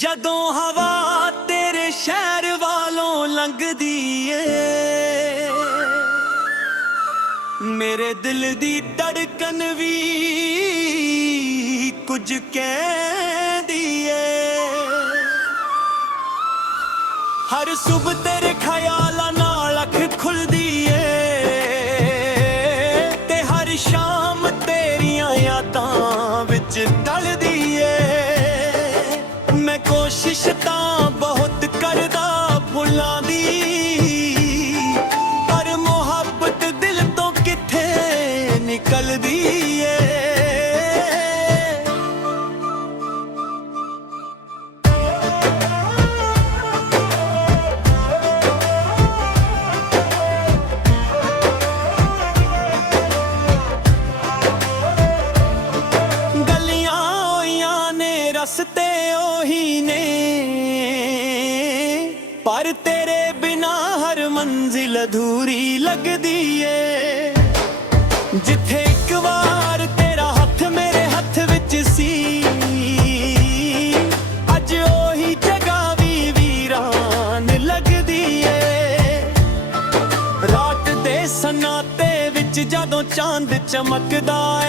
ਜਦੋਂ ਹਵਾ ਤੇਰੇ ਸ਼ਹਿਰ ਵਾਲੋਂ ਲੰਘਦੀ ਏ, ਮੇਰੇ ਦਿਲ ਦੀ ਧੜਕਨ ਵੀ ਕੁਝ ਕਹਿੰਦੀ ਏ। ਹਰ ਸੁਬਹ ਤੇਰੇ ਖਿਆਲਾਂ ਨਾਲ ਅੱਖ ਖੁੱਲਦੀ ਏ, ਤੇ ਹਰ ਸ਼ਾਮ ਤੇਰੀਆਂ ਯਾਦਾਂ ਵਿੱਚ ਢਲਦੀ ਏ। ਮੈਂ ਕੋਸ਼ਿਸ਼ ਤਾਂ ਬਹੁਤ ਕਰਦਾ ਭੁੱਲਾਂ ਦੀ, ਪਰ ਮੁਹੱਬਤ ਦਿਲ ਤੋਂ ਕਿੱਥੇ ਨਿਕਲਦੀ ਏ। ਰਸਤੇ ਉਹੀ ਨੇ, ਪਰ ਤੇਰੇ ਬਿਨਾ ਹਰ ਮੰਜ਼ਿਲ ਅਧੂਰੀ ਲੱਗਦੀ ਏ। ਜਿੱਥੇ ਇੱਕ ਵਾਰ ਤੇਰਾ ਹੱਥ ਮੇਰੇ ਹੱਥ ਵਿੱਚ ਸੀ, ਅੱਜ ਉਹੀ ਜਗ੍ਹਾ ਵੀ ਵੀਰਾਨ ਲੱਗਦੀ ਏ। ਰਾਤ ਦੇ ਸਨਾਤੇ ਵਿੱਚ ਜਦੋਂ ਚਾਂਦ ਚਮਕਦਾ ਏ,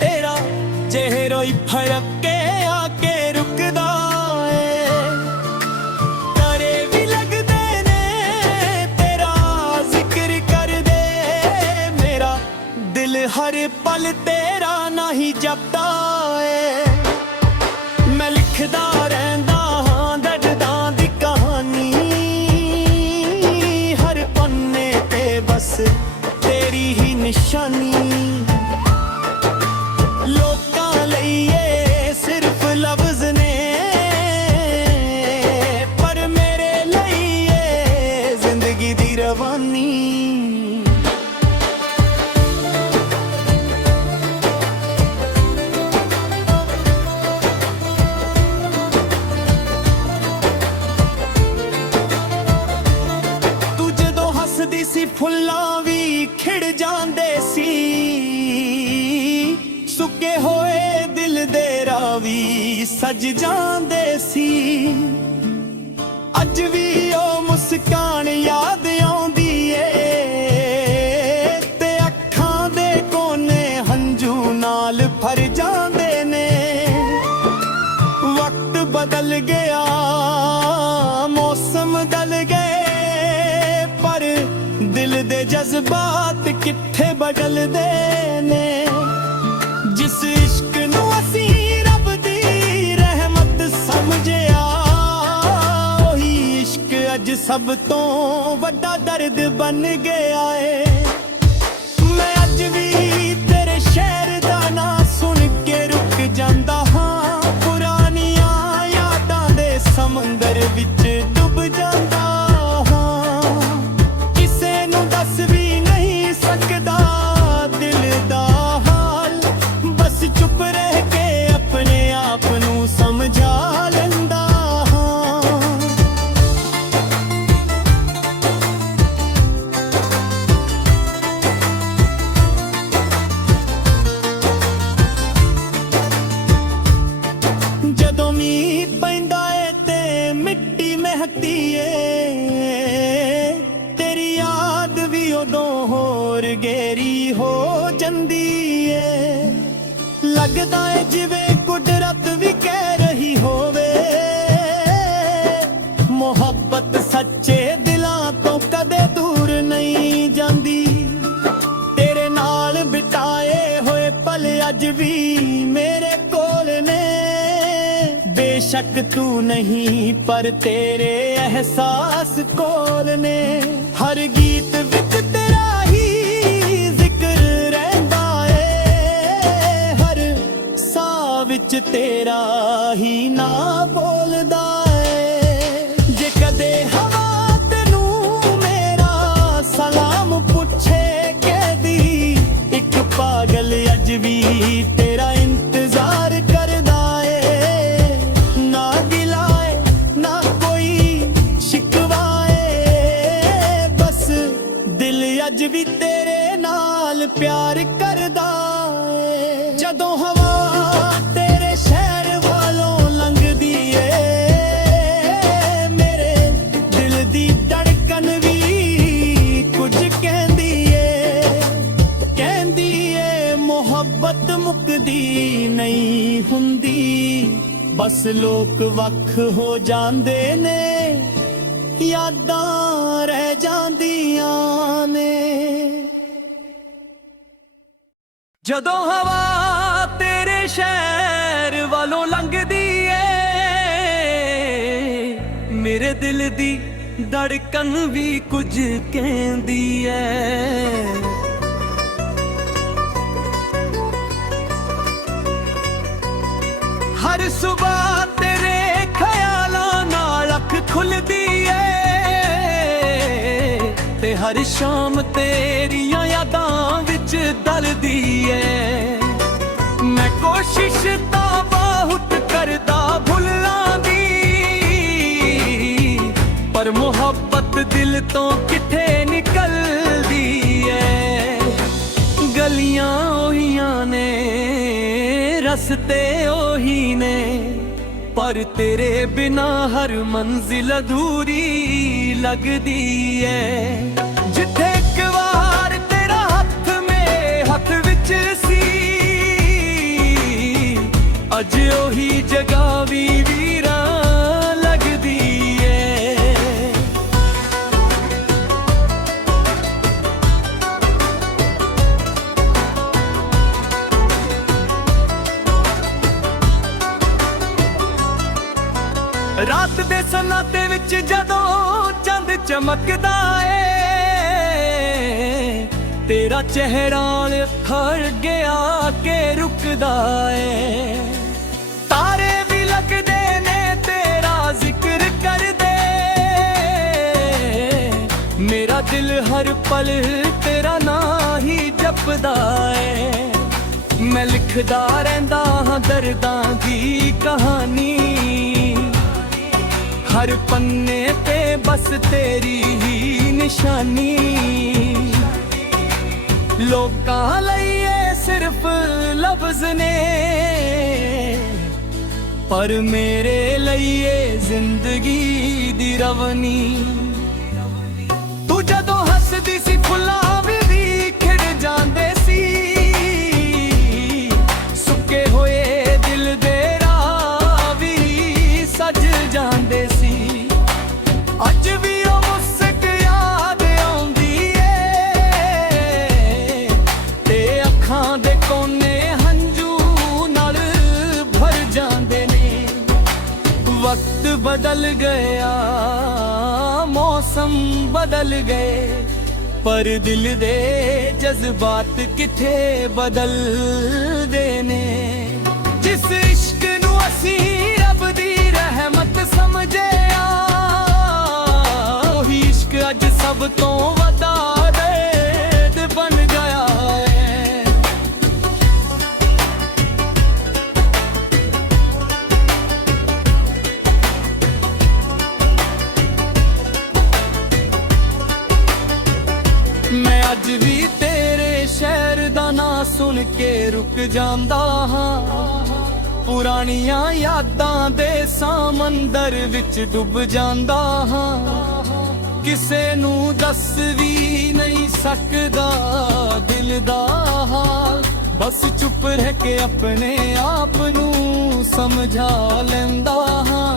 ਤੇਰਾ ਚਿਹਰਾ ਹੀ ਫੜਕ ਕੇ ਆ ਕੇ ਰੁਕਦਾ ਏ। ਤਾਰੇ ਵੀ ਲੱਗਦੇ ਨੇ ਤੇਰਾ ਜ਼ਿਕਰ ਕਰਦੇ, ਮੇਰਾ ਦਿਲ ਹਰ ਪਲ ਤੇਰਾ ਨਾਂ ਹੀ ਜਪਦਾ ਏ। ਮੈਂ ਲਿਖਦਾ ਰਹਿੰਦਾ ਹਾਂ ਦਰਦਾਂ ਦੀ ਕਹਾਣੀ, ਹਰ ਪੰਨੇ ਤੇ ਬਸ ਤੇਰੀ ਹੀ ਨਿਸ਼ਾਨੀ। ਸਿਰਫ ਲਫ਼ਜ਼ ਨੇ, ਪਰ ਮੇਰੇ ਲਈ ਏ ਜ਼ਿੰਦਗੀ ਦੀ ਰਵਾਨੀ। ਤੂੰ ਜਦੋਂ ਹੱਸਦੀ ਸੀ ਫੁੱਲਾਂ ਵੀ ਖਿੜ ਜਾਂਦੇ ਸੀ, ਸੁੱਕੇ ਹੋਏ ਦਿਲ ਦੇ ਰਾਵੀ ਸਜ ਜਾਂਦੇ ਸੀ। ਅੱਜ ਵੀ ਉਹ ਮੁਸਕਾਨ ਯਾਦ ਆਉਂਦੀ ਏ, ਤੇ ਅੱਖਾਂ ਦੇ ਕੋਨੇ ਹੰਝੂ ਨਾਲ ਭਰ ਜਾਂਦੇ ਨੇ। ਵਕਤ ਬਦਲ ਗਿਆ, ਮੌਸਮ ਬਦਲ ਗਏ, ਪਰ ਦਿਲ ਦੇ ਜਜ਼ਬਾਤ ਕਿੱਥੇ ਬਦਲਦੇ ਨੇ। ਜਿਸ ਇਸ਼ਕ ਨੂੰ ਅਸੀਂ ਰੱਬ ਦੀ ਰਹਿਮਤ ਸਮਝਿਆ, ਉਹੀ ਇਸ਼ਕ ਅੱਜ ਸਭ ਤੋਂ ਵੱਡਾ ਦਰਦ ਬਣ ਗਿਆ ਏ। ਮੈਂ ਅੱਜ ਵੀ ਤੇਰੇ ਸ਼ਹਿਰ ਦਾ ਨਾਂ ਸੁਣ ਕੇ ਰੁਕ ਜਾਂਦਾ ਹਾਂ, ਪੁਰਾਣੀਆਂ ਯਾਦਾਂ ਦੇ ਸਮੁੰਦਰ ਵਿੱਚ ਡੁੱਬ ਜਾਂਦਾ ਹਾਂ। ਕਿਸੇ ਨੂੰ ਦੱਸ ਵੀ ਨਹੀਂ ਸਕਦਾ ਦਿਲ ਦਾ ਹਾਲ, ਬਸ ਚੁੱਪ ਰਹਿ ਕੇ ਆਪਣੇ ਆਪ ਨੂੰ ਸਮਝਾ ਲੈਂਦਾ ਹਾਂ। ਜਦੋਂ ਮੀਂਹ ਪੈਂਦਾ ਏ ਤੇ ਮਿੱਟੀ ਮਹਿਕਦੀ ਏ, ਤੇਰੀ ਯਾਦ ਵੀ ਉਦੋਂ ਹੋਰ ਗਹਿਰੀ ਹੋ ਜਾਂਦੀ ਏ। ਲੱਗਦਾ ਏ ਜਿਵੇਂ ਕੁਦਰਤ ਵੀ ਕਹਿ ਰਹੀ ਹੋਵੇ, ਮੁਹੱਬਤ ਸੱਚੇ ਦਿਲਾਂ ਤੋਂ ਕਦੇ ਦੂਰ ਨਹੀਂ ਜਾਂਦੀ। ਤੇਰੇ ਨਾਲ ਬਿਤਾਏ ਹੋਏ ਪਲ ਅੱਜ ਵੀ ਮੇਰੇ ਕੋਲ ਨੇ, ਬੇਸ਼ੱਕ ਤੂੰ ਨਹੀਂ ਪਰ ਤੇਰੇ ਅਹਿਸਾਸ ਕੋਲ ਨੇ। ਹਰ ਗੀਤ ਵਿੱਚ ਤੇਰਾ ਹੀ ਜ਼ਿਕਰ ਰਹਿੰਦਾ ਏ, ਹਰ ਸਾਹ ਵਿੱਚ ਤੇਰਾ ਹੀ ਨਾਂ ਬੋਲਦਾ ਏ। ਜੇ ਕਦੇ ਹਵਾ ਤੈਨੂੰ ਮੇਰਾ ਸਲਾਮ ਪੁੱਛੇ, ਕਹਿਦੀ ਇੱਕ ਪਾਗਲ ਅੱਜ ਵੀ ਤੇਰਾ ਇੰਤਜ਼ਾਰ ਕਰਦਾ ਏ। ਨਾ ਗਿਲਾ ਏ ਨਾ ਕੋਈ ਸ਼ਿਕਵਾ ਏ, ਬਸ ਦਿਲ ਅੱਜ ਵੀ ਤੇਰੇ ਨਾਲ ਪਿਆਰ ਕਰਦਾ ਏ। ਜਦੋਂ ਹਵਾ ਤੇਰੇ ਸ਼ਹਿਰ ਵਾਲੋਂ ਲੰਘ ਨਹੀਂ ਹੁੰਦੀ, ਬਸ ਲੋਕ ਵੱਖ ਹੋ ਜਾਂਦੇ ਨੇ, ਯਾਦਾਂ ਰਹਿ ਜਾਂਦੀਆਂ ਨੇ। ਜਦੋਂ ਹਵਾ ਤੇਰੇ ਸ਼ਹਿਰ ਵੱਲੋਂ ਲੰਘਦੀ ਏ, ਮੇਰੇ ਦਿਲ ਦੀ ਧੜਕਨ ਵੀ ਕੁਝ ਕਹਿੰਦੀ ਏ। ਹਰ ਸੁਬਾਹ ਤੇਰੇ ਖਿਆਲਾਂ ਨਾਲ ਅੱਖ ਖੁੱਲਦੀ ਏ, ਤੇ ਹਰ ਸ਼ਾਮ ਤੇਰੀਆਂ ਯਾਦਾਂ ਵਿੱਚ ਦਲਦੀ ਏ। ਮੈਂ ਕੋਸ਼ਿਸ਼ ਤਾਂ ਬਹੁਤ ਕਰਦਾ ਭੁੱਲਣ ਦੀ, ਪਰ ਮੁਹੱਬਤ ਦਿਲ ਤੋਂ ਕਿੱਥੇ ਨਿਕਲਦੀ ਏ। ਗਲੀਆਂ ਉਹੀਆਂ ਨੇ, ਰਸਤੇ ਉਹੀ ਨੇ, ਪਰ ਤੇਰੇ ਬਿਨਾ ਹਰ ਮੰਜ਼ਿਲ ਅਧੂਰੀ ਲੱਗਦੀ ਏ। ਜਿੱਥੇ ਇੱਕ ਵਾਰ ਤੇਰਾ ਹੱਥ ਮੇਰੇ ਹੱਥ ਵਿੱਚ ਸੀ, ਅੱਜ ਉਹੀ ਜਗ੍ਹਾ ਵੀ ਵੀਰਾਂ ਲੱਗਦੀ ਏ। ਰਾਤ ਦੇ ਸਨਾਤੇ ਵਿੱਚ ਜਦੋਂ ਚੰਦ ਚਮਕਦਾ ਏ, ਤੇਰਾ ਚਿਹਰਾ ਖੜ ਗਿਆ ਕਿ ਰੁਕਦਾ ਏ। ਤਾਰੇ ਵੀ ਲੱਗਦੇ ਨੇ ਤੇਰਾ ਜ਼ਿਕਰ ਕਰਦੇ, ਮੇਰਾ ਦਿਲ ਹਰ ਪਲ ਤੇਰਾ ਨਾਂ ਹੀ ਜਪਦਾ ਏ। ਮੈਂ ਲਿਖਦਾ ਰਹਿੰਦਾ ਹਾਂ ਦਰਦਾਂ ਦੀ ਕਹਾਣੀ, ਹਰ ਪੰਨੇ ਤੇ ਬਸ ਤੇਰੀ ਹੀ ਨਿਸ਼ਾਨੀ। ਲੋਕਾਂ ਲਈ ਇਹ ਸਿਰਫ ਲਫ਼ਜ਼ ਨੇ, ਪਰ ਮੇਰੇ ਲਈ ਇਹ ਜ਼ਿੰਦਗੀ ਦੀ ਰਵਨੀ। ਤੂੰ ਜਦੋਂ ਹੱਸਦੀ ਸੀ ਫੁੱਲਾਂ ਵੀ ਖਿੜ ਜਾਂਦੇ ਸੀ, ਸੁੱਕੇ ਹੋਏ ਦਿਲ ਦੇ ਰਾਹ ਵੀ ਸਜ ਜਾਂਦੇ ਸੀ। ਅੱਜ ਵੀ ਉਹ ਮੁਸਕ ਯਾਦ ਆਉਂਦੀ ਏ, ਤੇ ਅੱਖਾਂ ਦੇ ਕੋਨੇ ਹੰਝੂ ਨਾਲ ਭਰ ਜਾਂਦੇ ਨੇ। ਵਕਤ ਬਦਲ ਗਿਆ, ਮੌਸਮ ਬਦਲ ਗਏ, ਪਰ ਦਿਲ ਦੇ ਜਜ਼ਬਾਤ ਕਿੱਥੇ ਬਦਲਦੇ ਨੇ। ਜਿਸ ਇਸ਼ਕ ਨੂੰ ਅਸੀਂ ਰੱਬ ਦੀ ਰਹਿਮਤ ਸਮਝਿਆ, ਉਹੀ ਇਸ਼ਕ ਅੱਜ ਸਭ ਤੋਂ ਵੱਡਾ ਦਰਦ ਬਣ ਗਿਆ ਏ। ਮੈਂ ਅੱਜ ਵੀ ਤੇਰੇ ਸ਼ਹਿਰ ਦਾ ਨਾਂ ਸੁਣ ਕੇ ਰੁਕ ਜਾਂਦਾ ਹਾਂ, ਪੁਰਾਣੀਆਂ ਯਾਦਾਂ ਦੇ ਸਮੁੰਦਰ ਵਿੱਚ ਡੁੱਬ ਜਾਂਦਾ ਹਾਂ। ਕਿਸੇ ਨੂੰ ਦੱਸ ਵੀ ਨਹੀਂ ਸਕਦਾ ਦਿਲ ਦਾ ਹਾਲ, ਬਸ ਚੁੱਪ ਰਹਿ ਕੇ ਆਪਣੇ ਆਪ ਨੂੰ ਸਮਝਾ ਲੈਂਦਾ ਹਾਂ।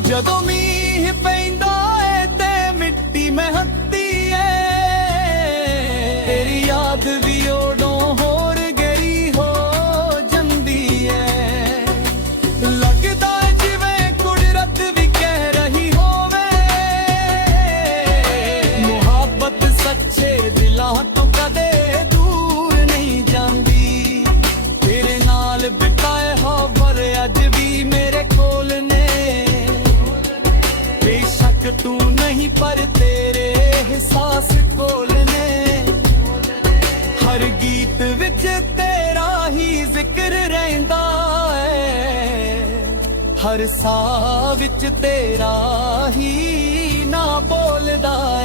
ਜਦੋਂ ਮੀਂਹ ਪੈਂਦਾ ਏ ਤੇ ਮਿੱਟੀ ਮਹਿਕਦੀ ਏ, ਤੇਰੀ ਯਾਦ ਵੀ ਉਦੋਂ ਹੋਰ ਗਹਿਰੀ ਹੋ ਜਾਂਦੀ ਏ। ਲੱਗਦਾ ਜਿਵੇਂ ਕੁਦਰਤ ਵੀ ਕਹਿ ਰਹੀ ਹੋਵੇ, ਮੁਹੱਬਤ ਸੱਚੇ ਦਿਲਾਂ ਤੋਂ ਕਦੇ ਦੂਰ ਨਹੀਂ ਜਾਂਦੀ। ਤੇਰੇ ਨਾਲ ਬਿਤਾਏ ਹਫ਼ਤੇ ਅੱਜ ਵੀ ਮੇਰੇ ਕੋਲ ਨੇ, ਬੇਸ਼ੱਕ ਤੂੰ ਨਹੀਂ ਪਰ ਤੇਰੇ ਅਹਿਸਾਸ ਕੋਲ ਨੇ। ਹਰ ਗੀਤ ਵਿੱਚ ਤੇਰਾ ਹੀ ਜ਼ਿਕਰ ਰਹਿੰਦਾ ਏ, ਹਰ ਸਾਹ ਵਿੱਚ ਤੇਰਾ ਹੀ ਨਾਂ ਬੋਲਦਾ ਏ।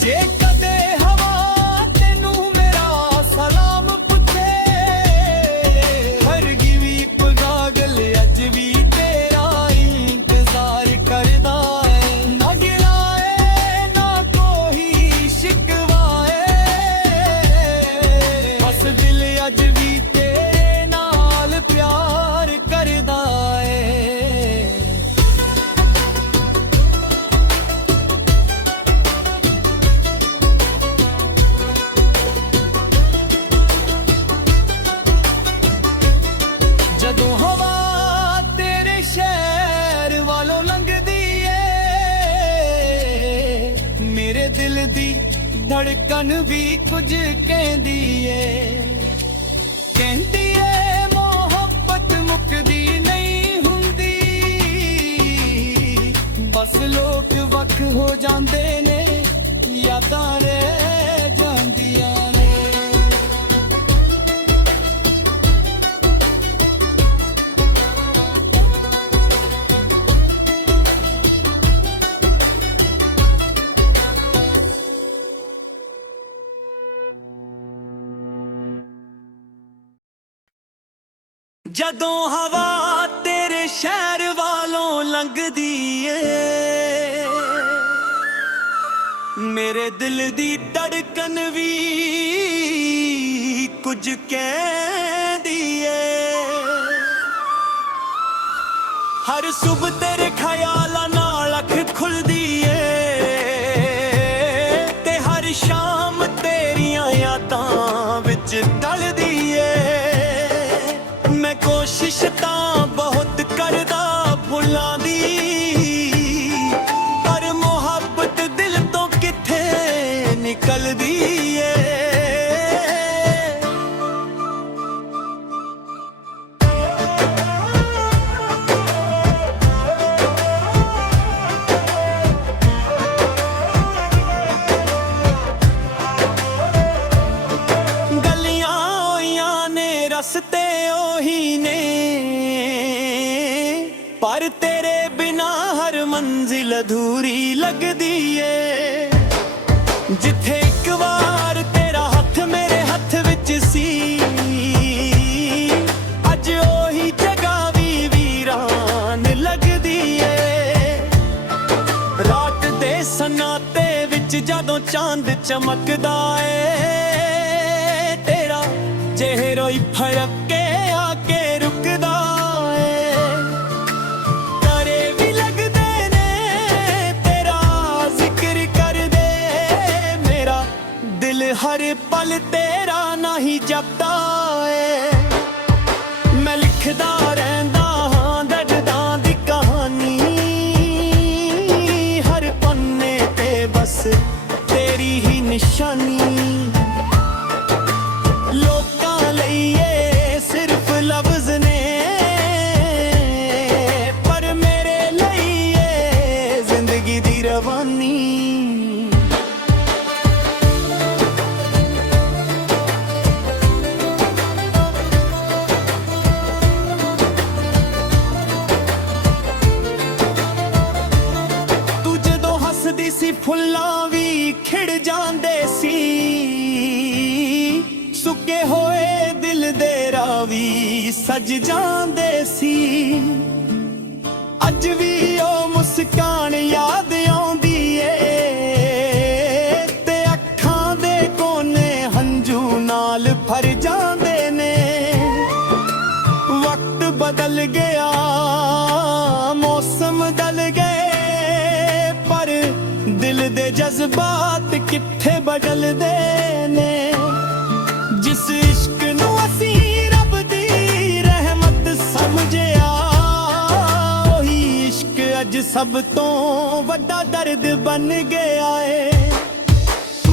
ਜੇ ਕਦੇ ਹਵਾ ਤੈਨੂੰ ਮੇਰਾ ਸਲਾਮ ਪੁੱਛੇ, ਹਰ ਗਿਵੀ ਇੱਕ ਗਾਗਲ ਅੱਜ ਵੀ ਤੇਰਾ ਇੰਤਜ਼ਾਰ ਕਰਦਾ ਏ। ਨਾ ਗਿਲਾਏ ਨਾ ਕੋਈ ਸ਼ਿਕਵਾ ਏ, ਬਸ ਦਿਲ ਅੱਜ ਵੀ ਤੇਰੇ ਨਾਲ ਧੜਕਨ ਵੀ ਕੁਝ ਕਹਿੰਦੀ ਏ ਮੁਹੱਬਤ ਮੁੱਕਦੀ ਨਹੀਂ ਹੁੰਦੀ ਬਸ ਲੋਕ ਵੱਖ ਹੋ ਜਾਂਦੇ ਨੇ ਯਾਦਾਂ ਰਹਿ ਜਾਂਦੀਆਂ ਨੇ ਜਦੋਂ ਹਵਾ ਤੇਰੇ ਸ਼ਹਿਰ ਵਾਲੋਂ ਲੰਘਦੀ ਏ ਮੇਰੇ ਦਿਲ ਦੀ ਧੜਕਨ ਵੀ ਕੁਝ ਕਹਿੰਦੀ ਏ ਹਰ ਸੁਬਹ ਤੇਰੇ ਖਿਆਲਾਂ ਨਾਲ ਅੱਖ ਖੁੱਲਦੀ ਏ ਤੇ ਹਰ ਸ਼ਾਮ ਤੇਰੀਆਂ ਯਾਦਾਂ ਵਿੱਚ ਢਲਦੀ ਏ ਮੈਂ ਕੋਸ਼ਿਸ਼ ਤਾਂ ਬਹੁਤ ਕਰਦਾ ਭੁੱਲਾਂ ਦੀ ਪਰ ਮੁਹੱਬਤ ਦਿਲ ਤੋਂ ਕਿੱਥੇ ਨਿਕਲਦੀ ਏ ਗਲੀਆਂ ਹੋਈਆਂ ਨੇ ਰਸਤੇ ਉਹੀ ਨੇ ਪਰ ਤੇਰੇ ਬਿਨਾ ਹਰ ਮੰਜ਼ਿਲ ਅਧੂਰੀ ਲੱਗਦੀ ਏ ਜਿੱਥੇ ਇੱਕ ਵਾਰ ਤੇਰਾ ਹੱਥ ਮੇਰੇ ਹੱਥ ਵਿੱਚ ਸੀ ਅੱਜ ਉਹੀ ਜਗ੍ਹਾ ਵੀ ਵੀਰਾਨ ਲੱਗਦੀ ਏ ਰਾਤ ਦੇ ਸਨਾਤੇ ਵਿੱਚ ਜਦੋਂ ਚਾਂਦ ਚਮਕਦਾ ਏ ਤੇਰਾ ਚਿਹਰਾ ਹੀ ਫੜਕ ਕੇ ਆ ਕੇ ਰੁਕਦਾ ਏ ਤਾਰੇ ਵੀ ਲੱਗਦੇ ਨੇ ਤੇਰਾ ਜ਼ਿਕਰ ਕਰਦੇ ਮੇਰਾ ਦਿਲ ਹਰ ਪਲ ਤੇਰਾ ਨਹੀਂ ਜਪਦਾ ਏ ਮੈਂ ਲਿਖਦਾ ਰਹਿੰਦਾ ਹਾਂ ਦਰਦਾਂ ਦੀ ਕਹਾਣੀ ਹਰ ਪੰਨੇ ਤੇ ਬਸ ਤੇਰੀ ਹੀ ਨਿਸ਼ਾਨੀ ਲੋਕਾਂ ਲਈ ਇਹ ਸਿਰਫ ਲਫ਼ਜ਼ ਨੇ ਪਰ ਮੇਰੇ ਲਈ ਇਹ ਜ਼ਿੰਦਗੀ ਦੀ ਰਵਾਨੀ ਤੂੰ ਜਦੋਂ ਹੱਸਦੀ ਸੀ ਫੁੱਲਾਂ ਵੀ ਖਿੜ ਜਾਂਦੇ ਸੀ ਸੁੱਕੇ ਹੋਏ ਦਿਲ ਦੇ ਰਾਵੀ ਸਜ ਜਾਂਦੇ ਸੀ ਅੱਜ ਵੀ ਉਹ ਮੁਸਕਾਨ ਯਾਦ ਆਉਂਦੀ ਏ ਤੇ ਅੱਖਾਂ ਦੇ ਕੋਨੇ ਹੰਝੂ ਨਾਲ ਭਰ ਜਾਂਦੇ ਨੇ ਵਕਤ ਬਦਲ ਗਿਆ ਮੌਸਮ ਬਦਲ ਗਏ ਪਰ ਦਿਲ ਦੇ ਜਜ਼ਬਾਤ ਕਿੱਥੇ ਬਦਲਦੇ ਨੇ ਜਿਸ ਇਸ਼ਕ ਨੂੰ ਅਸੀਂ ਰੱਬ ਦੀ ਰਹਿਮਤ ਸਮਝਿਆ ਉਹੀ ਇਸ਼ਕ ਅੱਜ ਸਭ ਤੋਂ ਵੱਡਾ ਦਰਦ ਬਣ ਗਿਆ ਏ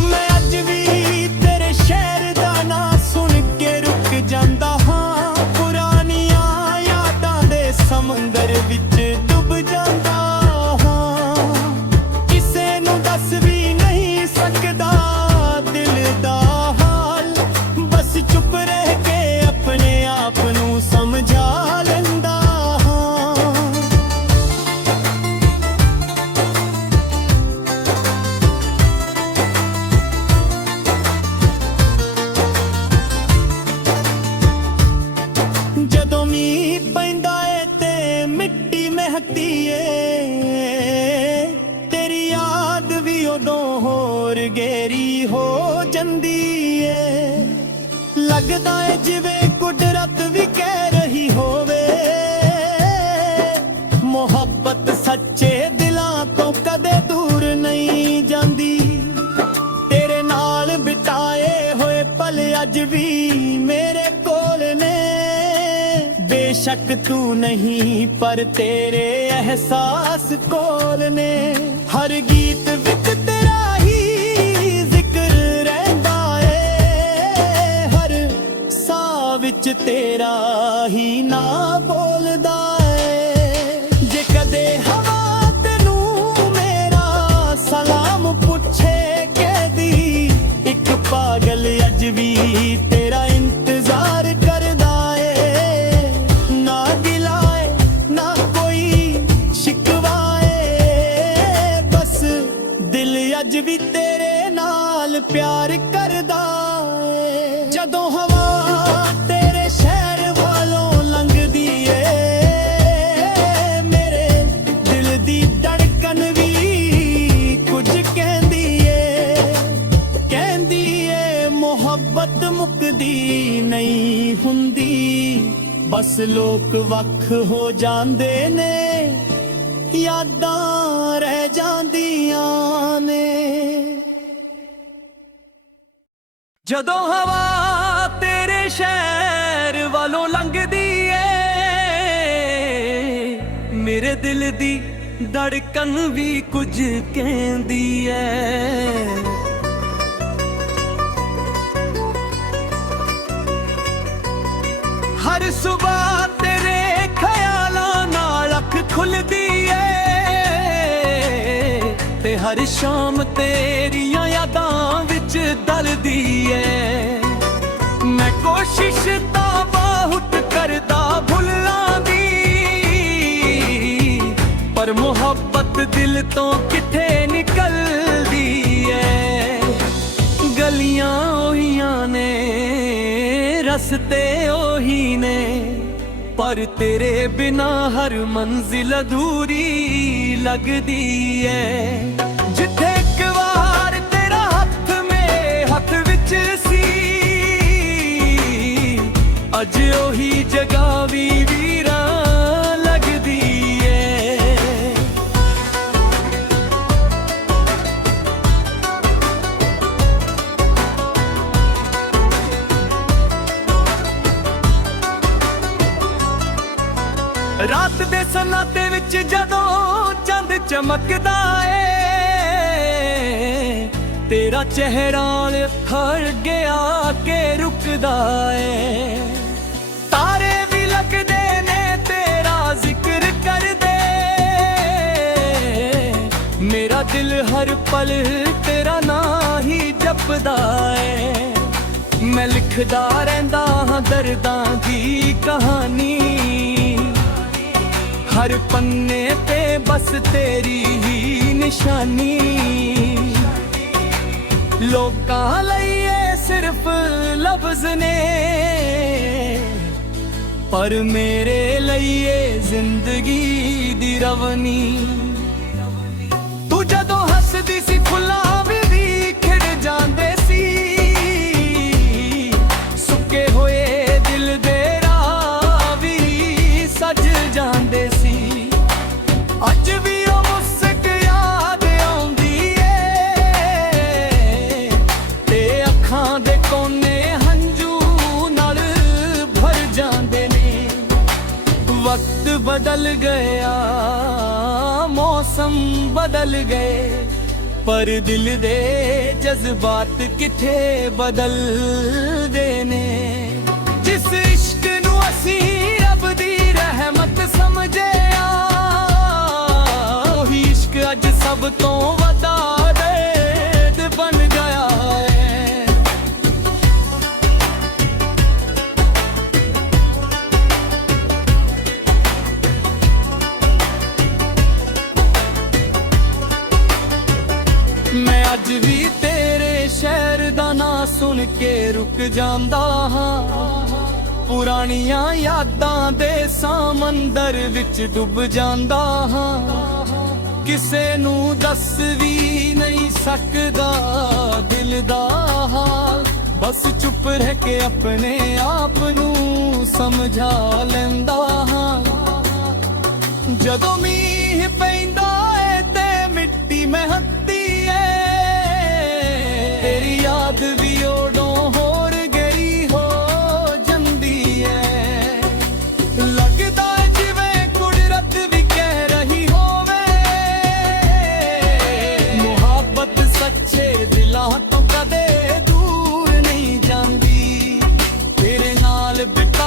ਮੈਂ ਅੱਜ ਵੀ ਤੇਰੇ ਸ਼ਹਿਰ ਦਾ ਨਾਂ ਸੁਣ ਕੇ ਰੁਕ ਜਾਂਦਾ ਹਾਂ ਪੁਰਾਣੀਆਂ ਯਾਦਾਂ ਦੇ ਸਮੁੰਦਰ ਵਿੱਚ ਡੁੱਬ ਜਾਂਦਾ ਹਾਂ ਕਿਸੇ ਨੂੰ ਦੱਸ ਵੀ ਨਹੀਂ ਸਕਦਾ ਦਿਲ ਦਾ ਚੁੱਪ ਰਹਿ ਕੇ ਆਪਣੇ ਆਪ ਨੂੰ ਸਮਝਾ ਲੈਂਦਾ ਹਾਂ ਜਦੋਂ ਮੀਂਹ ਪੈਂਦਾ ਏ ਤੇ ਮਿੱਟੀ ਮਹਿਕਦੀ ਏ ਤੇਰੀ ਯਾਦ ਵੀ ਉਦੋਂ ਹੋਰ ਗਹਿਰੀ ਹੋ ਜਾਂਦੀ ਏ ਲੱਗਦਾ ਏ ਜਿਵੇਂ ਕੁਦਰਤ ਵੀ ਕਹਿ ਰਹੀ ਹੋਵੇ ਮੁਹੱਬਤ ਸੱਚੇ ਦਿਲਾਂ ਤੋਂ ਕਦੇ ਦੂਰ ਨਹੀਂ ਜਾਂਦੀ ਤੇਰੇ ਨਾਲ ਬਿਤਾਏ ਹੋਏ ਪਲ ਅੱਜ ਵੀ ਮੇਰੇ ਕੋਲ ਨੇ ਬੇਸ਼ੱਕ ਤੂੰ ਨਹੀਂ ਪਰ ਤੇਰੇ ਅਹਿਸਾਸ ਕੋਲ ਨੇ ਹਰ ਗੀਤ ਵਿੱਚ ਤੇਰਾ ਹੀ ਜ਼ਿਕਰ ਵਿੱਚ ਤੇਰਾ ਹੀ ਨਾ ਬੋਲਦਾ ਏ। ਜੇ ਕਦੇ ਹਵਾ ਤੈਨੂੰ ਮੇਰਾ ਸਲਾਮ ਪੁੱਛੇ ਕਹਦੀ, ਇੱਕ ਪਾਗਲ ਅੱਜ ਵੀ ਤੇਰਾ ਇੰਤਜ਼ਾਰ ਕਰਦਾ ਏ। ਨਾ ਗਿਲਾਏ ਨਾ ਕੋਈ ਸ਼ਿਕਵਾਏ, ਬਸ ਦਿਲ ਅੱਜ ਵੀ ਤੇਰੇ ਨਾਲ ਪਿਆਰ ਕਰਦਾ ਏ। ਜਦੋਂ ਹਵਾ ਤੇਰੇ ਸ਼ਹਿਰ ਵਾਲੋਂ ਲੰਘਦੀ ਏ, ਮੇਰੇ ਦਿਲ ਦੀ ਧੜਕਨ ਵੀ ਕੁਝ ਕਹਿੰਦੀ ਏ। ਕਹਿੰਦੀ ਏ ਮੁਹੱਬਤ ਮੁੱਕਦੀ ਨਹੀਂ ਹੁੰਦੀ, ਬਸ ਲੋਕ ਵੱਖ ਹੋ ਜਾਂਦੇ ਨੇ, ਯਾਦਾਂ ਰਹਿ ਜਾਂਦੀਆਂ ਨੇ। ਜਦੋਂ ਹਵਾ ਤੇਰੇ ਸ਼ਹਿਰ ਵਾਲੋਂ ਲੰਘਦੀ ਏ, ਮੇਰੇ ਦਿਲ ਦੀ ਧੜਕਨ ਵੀ ਕੁਝ ਕਹਿੰਦੀ ਏ। ਹਰ ਸੁਬਾਹ ਤੇਰੇ ਖਿਆਲਾਂ ਨਾਲ ਅੱਖ ਖੁੱਲਦੀ ਏ, ਤੇ ਹਰ ਸ਼ਾਮ ਤੇਰੀਆਂ ਯਾਦਾਂ ਵਿੱਚ ਦਲਦੀ ਏ। ਮੈਂ ਕੋਸ਼ਿਸ਼ ਤਾਂ ਬਹੁਤ ਕਰਦਾ ਭੁੱਲਣ ਦੀ, ਪਰ ਮੁਹੱਬਤ ਦਿਲ ਤੋਂ ਕਿੱਥੇ ਨਿਕਲਦੀ ਏ। ਗਲੀਆਂ ਉਹੀਆਂ ਨੇ, ਰਸਤੇ ਉਹੀ ਨੇ, ਪਰ ਤੇਰੇ ਬਿਨਾ ਹਰ ਮੰਜ਼ਿਲ ਅਧੂਰੀ ਲੱਗਦੀ ਏ। ਜਿੱਥੇ ਇੱਕ ਵਾਰ ਤੇਰਾ ਹੱਥ ਮੇਰੇ ਹੱਥ ਵਿੱਚ ਸੀ, ਅੱਜ ਉਹੀ ਜਗ੍ਹਾ ਵੀ ਵੀਰਾਂ ਲੱਗਦੀ ਏ। ਰਾਤ ਦੇ ਸਨਾਤੇ ਵਿੱਚ ਜਦੋਂ ਚੰਦ ਚਮਕਦਾ ਏ, ਤੇਰਾ ਚਿਹਰਾ ਖੜ ਗਿਆ ਕਿ ਰੁਕਦਾ ਏ। ਤਾਰੇ ਵੀ ਲੱਗਦੇ ਨੇ ਤੇਰਾ ਜ਼ਿਕਰ ਕਰਦੇ, ਮੇਰਾ ਦਿਲ ਹਰ ਪਲ ਤੇਰਾ ਨਾਂ ਹੀ ਜਪਦਾ ਏ। ਮੈਂ ਲਿਖਦਾ ਰਹਿੰਦਾ ਹਾਂ ਦਰਦਾਂ ਦੀ ਕਹਾਣੀ, ਹਰ ਪੰਨੇ ਤੇ ਬਸ ਤੇਰੀ ਹੀ ਨਿਸ਼ਾਨੀ। ਲੋਕਾਂ ਲਈ ਇਹ ਸਿਰਫ ਲਫ਼ਜ਼ ਨੇ, ਪਰ ਮੇਰੇ ਲਈ ਇਹ ਜ਼ਿੰਦਗੀ ਦੀ ਰਵਨੀ। ਤੂੰ ਜਦੋਂ ਹੱਸਦੀ ਸੀ ਫੁੱਲਾਂ ਵੀ ਖਿੜ ਜਾਂਦੇ ਸੀ, ਸੁੱਕੇ ਹੋਏ ਦਿਲ ਦੇ ਰਾਹ ਵੀ ਸਜ ਜਾਂਦੇ ਸੀ। ਅੱਜ ਵੀ ਉਹ ਮੁਸਕ ਯਾਦ ਆਉਂਦੀ ਏ, ਤੇ ਅੱਖਾਂ ਦੇ ਕੋਨੇ ਹੰਝੂ ਨਾਲ ਭਰ ਜਾਂਦੇ ਨੇ। ਵਕਤ ਬਦਲ ਗਿਆ, ਮੌਸਮ ਬਦਲ ਗਏ, ਪਰ ਦਿਲ ਦੇ ਜਜ਼ਬਾਤ ਕਿੱਥੇ ਬਦਲਦੇ ਨੇ। ਜਿਸ ਇਸ਼ਕ ਨੂੰ ਅਸੀਂ ਰੱਬ ਦੀ ਰਹਿਮਤ ਸਮਝਿਆ, ਉਹੀ ਇਸ਼ਕ ਅੱਜ ਸਭ ਤੋਂ ਵੱਡਾ ਦਰਦ ਬਣ ਗਿਆ ਏ। ਮੈਂ ਅੱਜ ਵੀ ਤੇਰੇ ਸ਼ਹਿਰ ਦਾ ਨਾਂ ਸੁਣ ਕੇ ਰੁਕ ਜਾਂਦਾ ਹਾਂ, ਪੁਰਾਣੀਆਂ ਯਾਦਾਂ ਦੇ ਸਮੁੰਦਰ ਵਿੱਚ ਡੁੱਬ ਜਾਂਦਾ ਹਾਂ। ਕਿਸੇ ਨੂੰ ਦੱਸ ਵੀ ਨਹੀਂ ਸਕਦਾ ਦਿਲ ਦਾ ਹਾਲ, ਬਸ ਚੁੱਪ ਰਹਿ ਕੇ ਆਪਣੇ ਆਪ ਨੂੰ ਸਮਝਾ ਲੈਂਦਾ ਹਾਂ। ਜਦੋਂ ਮੀਂਹ ਪੈਂਦਾ ਏ ਤੇ ਮਿੱਟੀ ਮਹਿਕਦੀ ਏ, ਤੇਰੀ ਯਾਦ ਵੀ ਉਦੋਂ ਹੋਰ ਗਈ ਹੋ ਜਾਂਦੀ ਏ। ਲੱਗਦਾ ਜਿਵੇਂ ਕੁਦਰਤ ਵੀ ਕਹਿ ਰਹੀ ਹੋਵੇ, ਮੁਹੱਬਤ ਸੱਚੇ ਦਿਲਾਂ ਤੋਂ ਕਦੇ ਦੂਰ ਨਹੀਂ ਜਾਂਦੀ। ਤੇਰੇ ਨਾਲ ਬਿਤਾ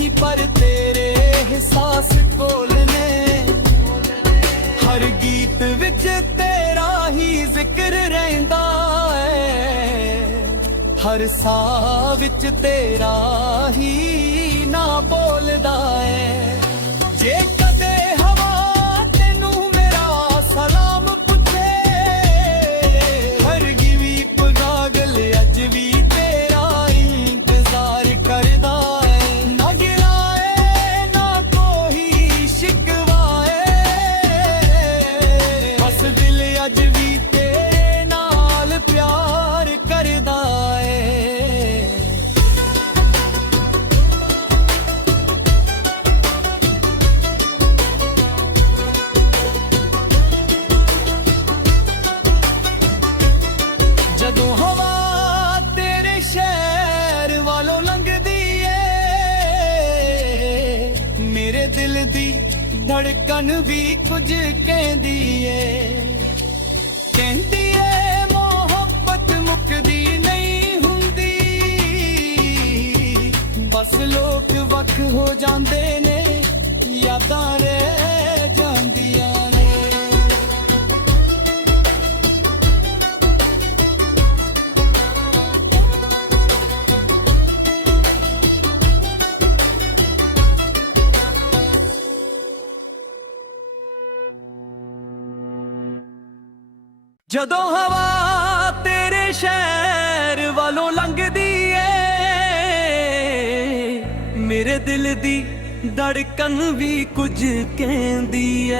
नहीं पर तेरे एहसास कोल ने हर गीत विच तेरा ही जिक्र रहंदा है हर साह विच तेरा ही ना बोलदा है जे कदे हवा तेनू मेरा सलाम पुछे हर गिवी पगागल अज भी तेरा इंतजार करदा है ना गिराए ना कोई शिकवाए बस दिल अज भी तेरे नाल प्यार करदा है ਜਦੋਂ ਹਵਾ ਤੇਰੇ ਸ਼ਹਿਰ ਵਾਲੋਂ ਲੰਘਦੀ ਏ ਮੇਰੇ ਦਿਲ ਦੀ ਧੜਕਨ ਵੀ ਕੁਝ ਕਹਿੰਦੀ ਏ ਮੁਹੱਬਤ ਮੁੱਕਦੀ ਨਹੀਂ ਹੁੰਦੀ ਬਸ ਲੋਕ ਵੱਖ ਹੋ ਜਾਂਦੇ ਨੇ ਯਾਦਾਂ ਰਹਿ ਜਾਂਦੀਆਂ ਨੇ ਜਦੋਂ ਹਵਾ ਤੇਰੇ ਸ਼ਹਿਰ ਵਾਲੋਂ ਲੰਘਦੀ ਏ ਮੇਰੇ ਦਿਲ ਦੀ ਧੜਕਨ ਵੀ ਕੁਝ ਕਹਿੰਦੀ ਏ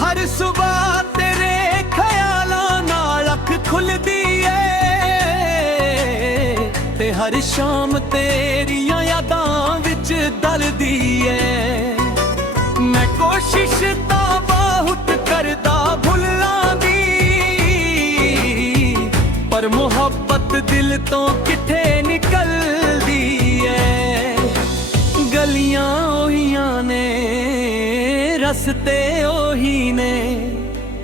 ਹਰ ਸੁਬਾਹ ਤੇਰੇ ਖਿਆਲਾਂ ਨਾਲ ਅੱਖ ਖੁੱਲਦੀ ਏ ਤੇ ਹਰ ਸ਼ਾਮ ਤੇਰੀਆਂ ਯਾਦਾਂ ਵਿੱਚ ਦਲਦੀ ਏ ਮੈਂ ਕੋਸ਼ਿਸ਼ ਤਾਂ ਬਹੁਤ ਕਰਦਾ ਭੁੱਲਣ ਦੀ ਪਰ ਮੁਹੱਬਤ ਦਿਲ ਤੋਂ ਕਿੱਥੇ ਨਿਕਲਦੀ ਏ ਗਲੀਆਂ ਉਹੀ ਨੇ ਰਸਤੇ ਉਹੀ ਨੇ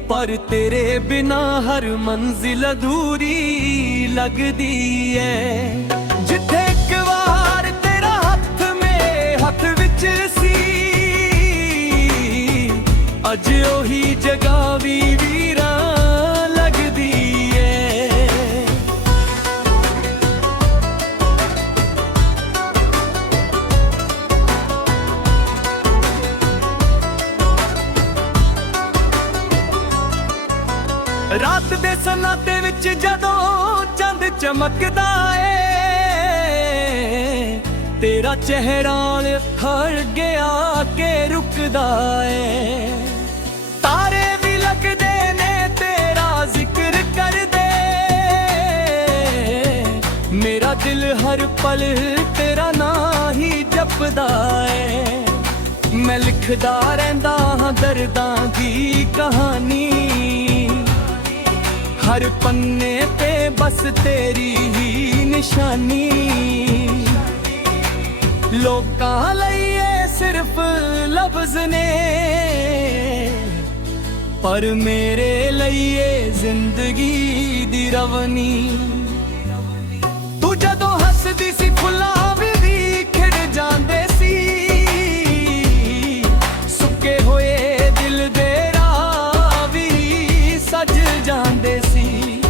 ਪਰ ਤੇਰੇ ਬਿਨਾ ਹਰ ਮੰਜ਼ਿਲ ਅਧੂਰੀ ਲੱਗਦੀ ਏ ਜਿੱਥੇ ਇੱਕ ਵਾਰ ਤੇਰਾ ਹੱਥ ਮੇਰੇ ਹੱਥ ਵਿੱਚ ਸੀ ਅੱਜ ਉਹੀ ਜਗ੍ਹਾ ਵੀ ਵੀਰਾਂ ਲੱਗਦੀ ਏ ਰਾਤ ਦੇ ਸਨਾਤੇ ਵਿੱਚ ਜਦੋਂ ਚੰਦ ਚਮਕਦਾ ਏ ਤੇਰਾ ਚਿਹਰਾ ਖੜ ਗਿਆ ਕਿ ਰੁਕਦਾ ਏ ਤਾਰੇ ਵੀ ਲੱਗਦੇ ਨੇ ਤੇਰਾ ਜ਼ਿਕਰ ਕਰਦੇ ਮੇਰਾ ਦਿਲ ਹਰ ਪਲ ਤੇਰਾ ਨਾਂ ਹੀ ਜਪਦਾ ਏ ਮੈਂ ਲਿਖਦਾ ਰਹਿੰਦਾ ਹਾਂ ਦਰਦਾਂ ਦੀ ਕਹਾਣੀ ਹਰ ਪੰਨੇ ਤੇ ਬਸ ਤੇਰੀ ਹੀ ਨਿਸ਼ਾਨੀ ਲੋਕਾਂ ਲਈ ਇਹ ਸਿਰਫ ਲਫ਼ਜ਼ ਨੇ ਪਰ ਮੇਰੇ ਲਈ ਇਹ ਜ਼ਿੰਦਗੀ ਦੀ ਰਵਨੀ ਤੂੰ ਜਦੋਂ ਹੱਸਦੀ ਸੀ ਫੁੱਲਾਂ ਵੀ ਖਿੜ ਜਾਂਦੇ ਸੀ ਸੁੱਕੇ ਹੋਏ ਦਿਲ ਦੇ ਰਾਹ ਵੀ ਸਜ ਜਾਂਦੇ ਸੀ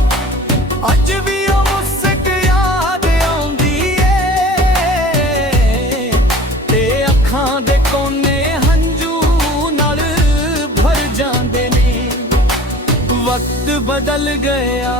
ਅੱਜ ਵੀ ਉਹ ਮੁਸਕ ਯਾਦ ਆਉਂਦੀ ਏ ਤੇ ਅੱਖਾਂ ਦੇ ਕੋਨੇ ਹੰਝੂ ਨਾਲ ਭਰ ਜਾਂਦੇ ਨੇ ਵਕਤ ਬਦਲ ਗਿਆ